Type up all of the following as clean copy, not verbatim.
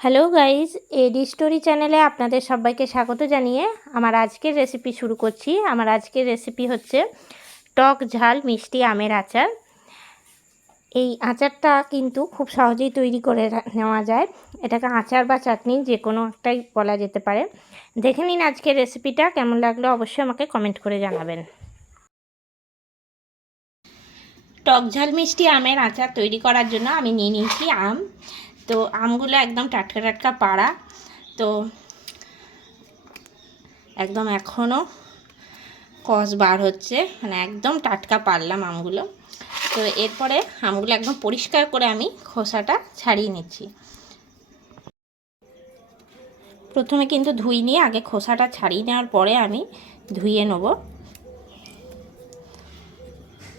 Hello guys, এডি story চ্যানেলে আপনাদের সবাইকে স্বাগত জানিয়ে আমার আজকের রেসিপি শুরু করছি। আমার আজকের রেসিপি হচ্ছে টক ঝাল মিষ্টি আমের আচার। এই আচারটা কিন্তু খুব সহজেই তৈরি করে নেওয়া যায়। এটাকে আচার বা চাটনি যে কোনো একটাই বলা যেতে পারে। দেখে নিন আজকের রেসিপিটা, কেমন লাগলো অবশ্যই আমাকে কমেন্ট করে জানাবেন। টক ঝাল মিষ্টি আমের আচার তৈরি করার জন্য আমি নিয়ে নিয়েছি আম। তো আমগুলো একদম টাটকা টাটকা পাড়া, তো একদম এখনও কষ বার হচ্ছে, মানে একদম টাটকা পারলাম আমগুলো। তো এরপরে আমগুলো একদম পরিষ্কার করে আমি খোসাটা ছাড়িয়ে নিচ্ছি। প্রথমে কিন্তু ধুই নিয়ে আগে খোসাটা ছাড়িয়ে নেওয়ার পরে আমি ধুয়ে নেব।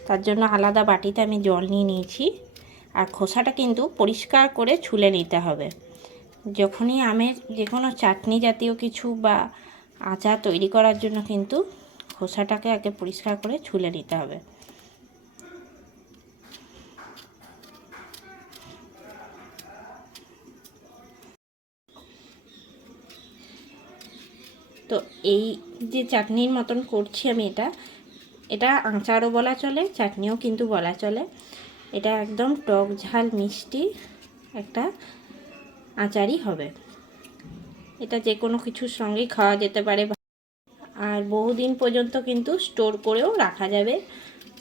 তার জন্য আলাদা বাটিতে আমি জল নিয়ে নিয়েছি। আর খোসাটা কিন্তু পরিষ্কার করে ছুলে নিতে হবে। যখনই আমের যে কোনো চাটনি জাতীয় কিছু বা আচার তৈরি করার জন্য কিন্তু খোসাটাকে আগে পরিষ্কার করে ছুলে নিতে হবে। তো এই যে চাটনির মতন করছি আমি, এটা আচারও বলা চলে, চাটনিও কিন্তু বলা চলে। এটা একদম টক ঝাল মিষ্টি একটা আচারই হবে। এটা যে কোনো কিছুর সঙ্গেই খাওয়া যেতে পারে, আর বহুদিন পর্যন্ত কিন্তু স্টোর করেও রাখা যাবে।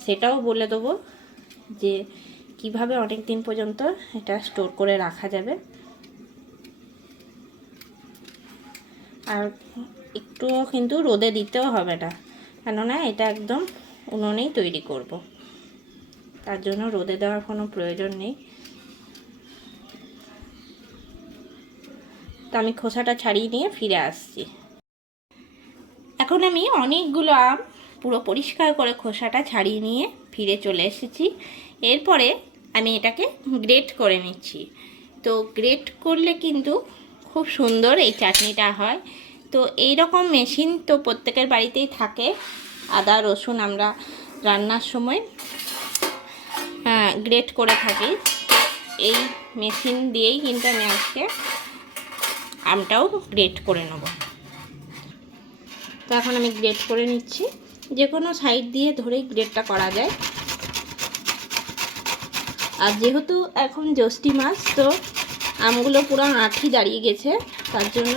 সেটাও বলে দেবো যে কিভাবে অনেক দিন পর্যন্ত এটা স্টোর করে রাখা যাবে। আর একটুও কিন্তু রোদে দিতেও হবে না, কেননা এটা একদম উনুনেই তৈরি করব, তার জন্য রোদে দেওয়ার কোনো প্রয়োজন নেই। তো আমি খোসাটা ছাড়িয়ে নিয়ে ফিরে আসছি। এখন আমি অনেকগুলো আম পুরো পরিষ্কার করে খোসাটা ছাড়িয়ে নিয়ে ফিরে চলে এসেছি। এরপরে আমি এটাকে গ্রেট করে নিচ্ছি। তো গ্রেট করলে কিন্তু খুব সুন্দর এই চাটনিটা হয়। তো এই রকম মেশিন তো প্রত্যেকের বাড়িতেই থাকে। আদা রসুন আমরা রান্নার সময় গ্রেট করে থাকি। এই মেশিন দিয়েই কিন্তু আমি আজকে আমটাও গ্রেট করে নেব। তো এখন আমি গ্রেট করে নিচ্ছি। যে কোনো সাইড দিয়ে ধরেই গ্রেটটা করা যায়। আর যেহেতু এখন জ্যৈষ্ঠী মাস, তো আমগুলো পুরো আঁঠি দাঁড়িয়ে গেছে, তার জন্য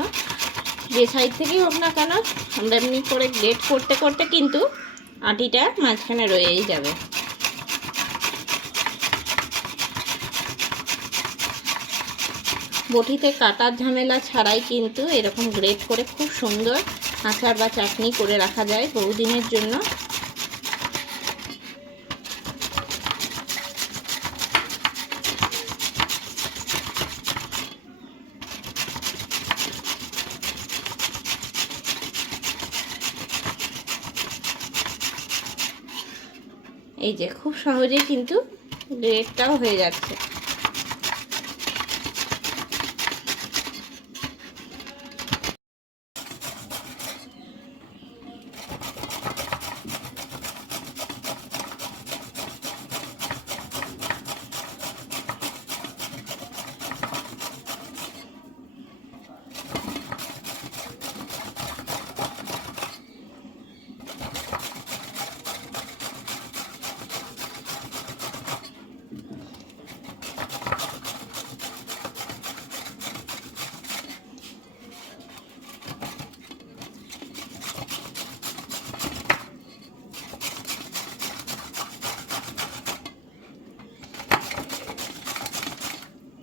যে সাইড থেকেই হোক না কেন আমরা এমনি করে গ্রেট করতে করতে কিন্তু আঁটিটা মাঝখানে রয়েই যাবে। বটিতে কাটার ঝামেলা ছাড়াই কিন্তু এরকম গ্রেট করে খুব সুন্দর আচার বা চাটনি করে রাখা যায় বহুদিনের জন্য। এই যে খুব সহজেই কিন্তু গ্রেটটাও হয়ে যাচ্ছে।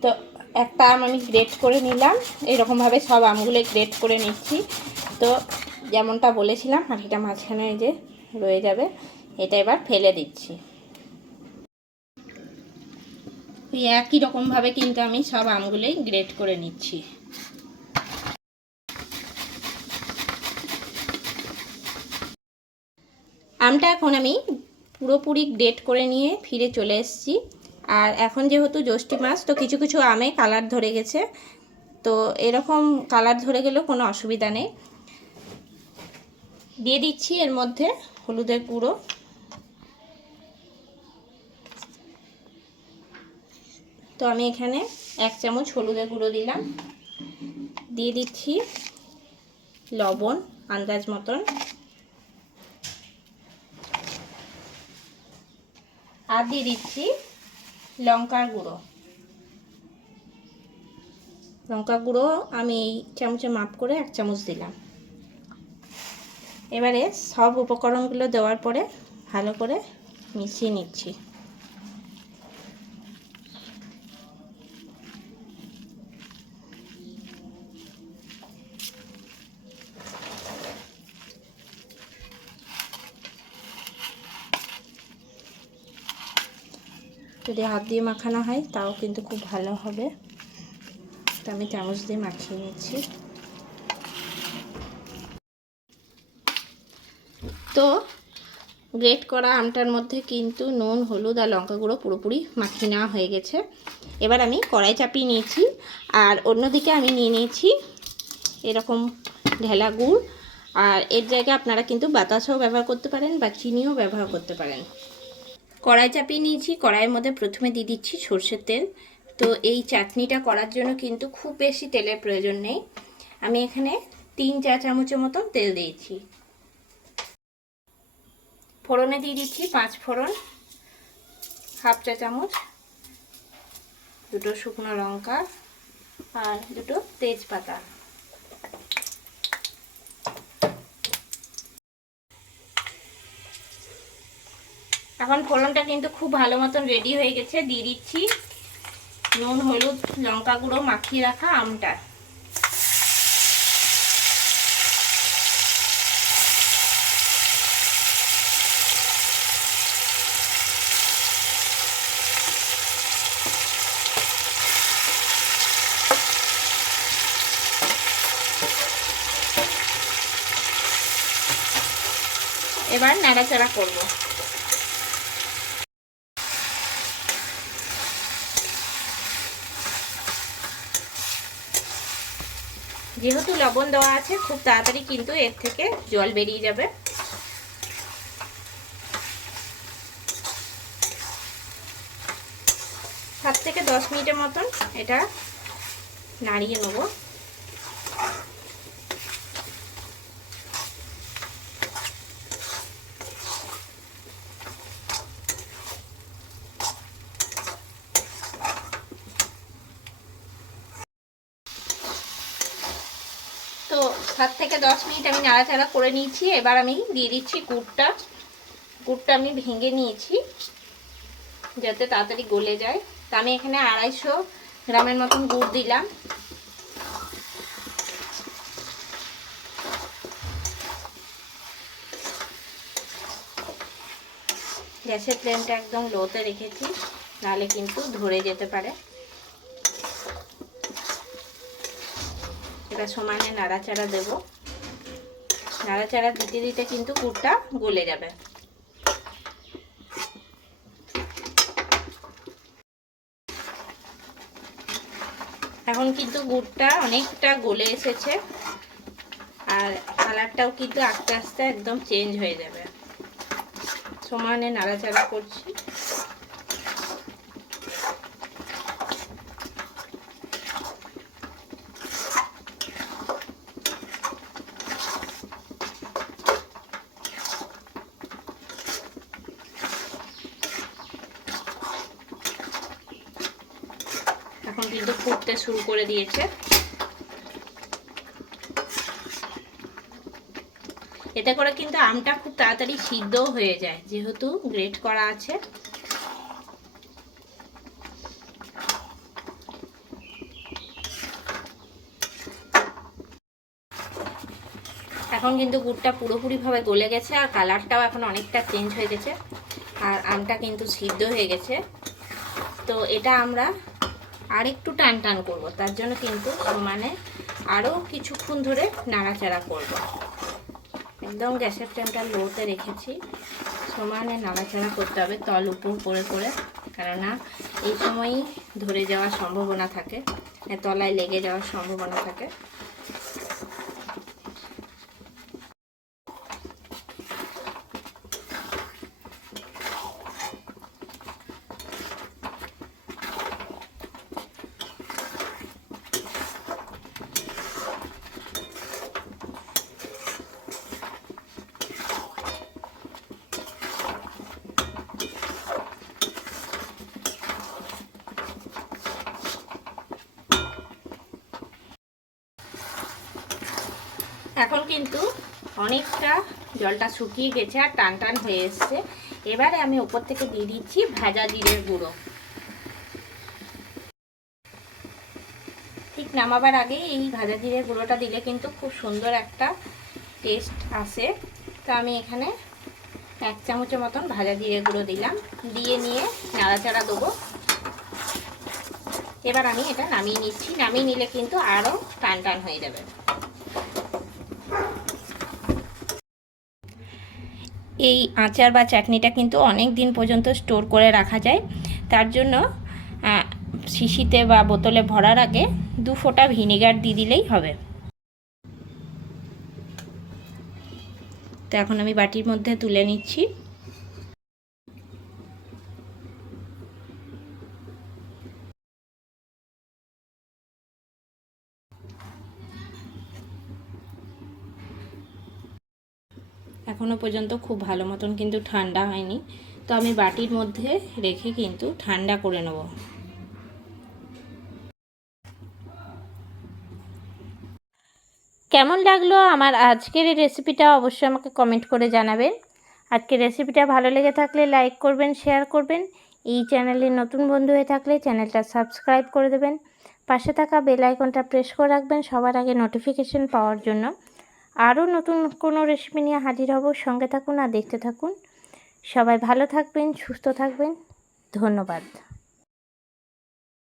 তো একটা আম আমি গ্রেট করে নিলাম। এরকমভাবে সব আমগুলো গ্রেট করে নিচ্ছি। তো যেমনটা বলেছিলাম হাঁটিটা মাঝখানে যে রয়ে যাবে, এটা এবার ফেলে দিচ্ছি। ওই একই রকমভাবে কিন্তু আমি সব আমগুলোই গ্রেট করে নিচ্ছি। আমটা এখন আমি পুরোপুরি গ্রেট করে নিয়ে ফিরে চলে এসেছি। আর এখন যেহেতু জ্যৈষ্ঠী মাস, তো কিছু কিছু আমে কালার ধরে গেছে। তো এরকম কালার ধরে গেলেও কোনো অসুবিধা নেই। দিয়ে দিচ্ছি এর মধ্যে হলুদের গুঁড়ো। তো আমি এখানে 1 চামচ হলুদের গুঁড়ো দিলাম। দিয়ে দিচ্ছি লবণ আন্দাজ মতন, আর দিয়ে দিচ্ছি লঙ্কার গুঁড়ো। লঙ্কা গুঁড়ো আমি এই চামচে মাপ করে 1 চামচ দিলাম। এবারে সব উপকরণগুলো দেওয়ার পরে ভালো করে মিশিয়ে নিচ্ছি। যদি হাত দিয়ে মাখানো হয় তাও কিন্তু খুব ভালো হবে, তো আমি চামচ দিয়ে মাখিয়ে নিচ্ছি। তো গ্রেট করা আমটার মধ্যে কিন্তু নুন, হলুদ আর লঙ্কা গুঁড়ো পুরোপুরি মাখিয়ে নেওয়া হয়ে গেছে। এবার আমি কড়াই চাপিয়ে নিয়েছি, আর অন্যদিকে আমি নিয়ে নিয়েছি এরকম ঢেলা গুড়, আর এর জায়গায় আপনারা কিন্তু বাতাসাও ব্যবহার করতে পারেন বা চিনিও ব্যবহার করতে পারেন। কড়াই চাপিয়ে নিয়েছি, কড়াইয়ের মধ্যে প্রথমে দিয়ে দিচ্ছি সর্ষের তেল। তো এই চাটনিটা করার জন্য কিন্তু খুব বেশি তেলের প্রয়োজন নেই, আমি এখানে 3 চা চামচের মতো তেল দিয়েছি। ফোড়নে দিয়ে দিচ্ছি 5 ফোড়ন, 1/2 চা চামচ, 2টো শুকনো লঙ্কা আর 2টো তেজপাতা। এখন ফোড়নটা কিন্তু খুব ভালো মতন রেডি হয়ে গেছে। দিয়ে দিচ্ছি নুন, হলুদ, লঙ্কা গুঁড়ো মাখিয়ে রাখা আমটা। এবার নাড়াচাড়া করব। যেহেতু লবণ দেওয়া আছে, খুব তাড়াতাড়ি কিন্তু এর থেকে জল বেরিয়ে যাবে। 7 থেকে 10 মিনিটের মতন এটা নাড়িয়ে নেব। তো 7 থেকে 10 মিনিট আমি নাড়াচাড়া করে নিয়েছি। এবার আমি দিয়ে দিচ্ছি গুড়টা। গুড়টা আমি ভেঙে নিয়েছি যাতে তাড়াতাড়ি গলে যায়। তো আমি এখানে 250 গ্রামের মতন গুড় দিলাম। গ্যাসের ফ্লেমটা একদম লোতে রেখেছি, নাহলে কিন্তু ধরে যেতে পারে। এবার সমানে নাড়াচাড়া দেব। নাড়াচাড়া দিতে দিতে কিন্তু গুড়টা গলে যাবে। এখন কিন্তু গুড়টা অনেকটা গলে এসেছে, আর কালারটাও কিন্তু আস্তে আস্তে একদম চেঞ্জ হয়ে যাবে। সমানে নাড়াচাড়া করছি। এখন কিন্তু ফুটতে শুরু করে দিয়েছে। এতে করে কিন্তু আমটা খুব তাড়াতাড়ি সিদ্ধও হয়ে যায়, যেহেতু গ্রেট করা আছে। এখন কিন্তু গুড়টা পুরোপুরিভাবে গলে গেছে, আর কালারটাও এখন অনেকটা চেঞ্জ হয়ে গেছে, আর আমটা কিন্তু সিদ্ধ হয়ে গেছে। তো এটা আমরা আর একটু টান টান করব, তার জন্য কিন্তু মানে আরও কিছুক্ষণ ধরে নাড়াচাড়া করব। একদম গ্যাসের ফ্লেমটা লোতে রেখেছি, সমানে নাড়াচাড়া করতে হবে তল উপর করে করে, কেননা এই সময়ই ধরে যাওয়ার সম্ভাবনা থাকে, তলায় লেগে যাওয়ার সম্ভাবনা থাকে। এখন কিন্তু অনেকটা জলটা শুকিয়ে গেছে আর টান টান হয়ে এসছে। এবারে আমি উপর থেকে দিয়ে দিচ্ছি ভাজা জিরের গুঁড়ো। ঠিক নামাবার আগে এই ভাজা জিরের গুঁড়োটা দিলে কিন্তু খুব সুন্দর একটা টেস্ট আসে। তো আমি এখানে 1 চামচের মতন ভাজা জিরে গুঁড়ো দিলাম, দিয়ে নিয়ে নাড়াচাড়া দেবো। এবার আমি এটা নামিয়ে নিচ্ছি। নামিয়ে নিলে কিন্তু আরও টান টান হয়ে যাবে। এই আচার বা চাটনিটা কিন্তু অনেক দিন পর্যন্ত স্টোর করে রাখা যায়। তার জন্য শিশিতে বা বোতলে ভরার আগে 2 ফোঁটা ভিনেগার দিয়ে দিলেই হবে। তো এখন আমি বাটির মধ্যে তুলে নিচ্ছি। এখনও পর্যন্ত খুব ভালো মতন কিন্তু ঠান্ডা হয়নি। তো আমি বাটির মধ্যে রেখে কিন্তু ঠান্ডা করে নেব। কেমন লাগলো আমার আজকের এই রেসিপিটা অবশ্যই আমাকে কমেন্ট করে জানাবেন। আজকের রেসিপিটা ভালো লেগে থাকলে লাইক করবেন, শেয়ার করবেন। এই চ্যানেলে নতুন বন্ধু হয়ে থাকলে চ্যানেলটা সাবস্ক্রাইব করে দেবেন। পাশে থাকা বেল আইকনটা প্রেস করে রাখবেন সবার আগে নোটিফিকেশন পাওয়ার জন্য। আরও নতুন কোনো রেসিপি নিয়ে হাজির হব। সঙ্গে থাকুন আর দেখতে থাকুন। সবাই ভালো থাকবেন, সুস্থ থাকবেন। ধন্যবাদ।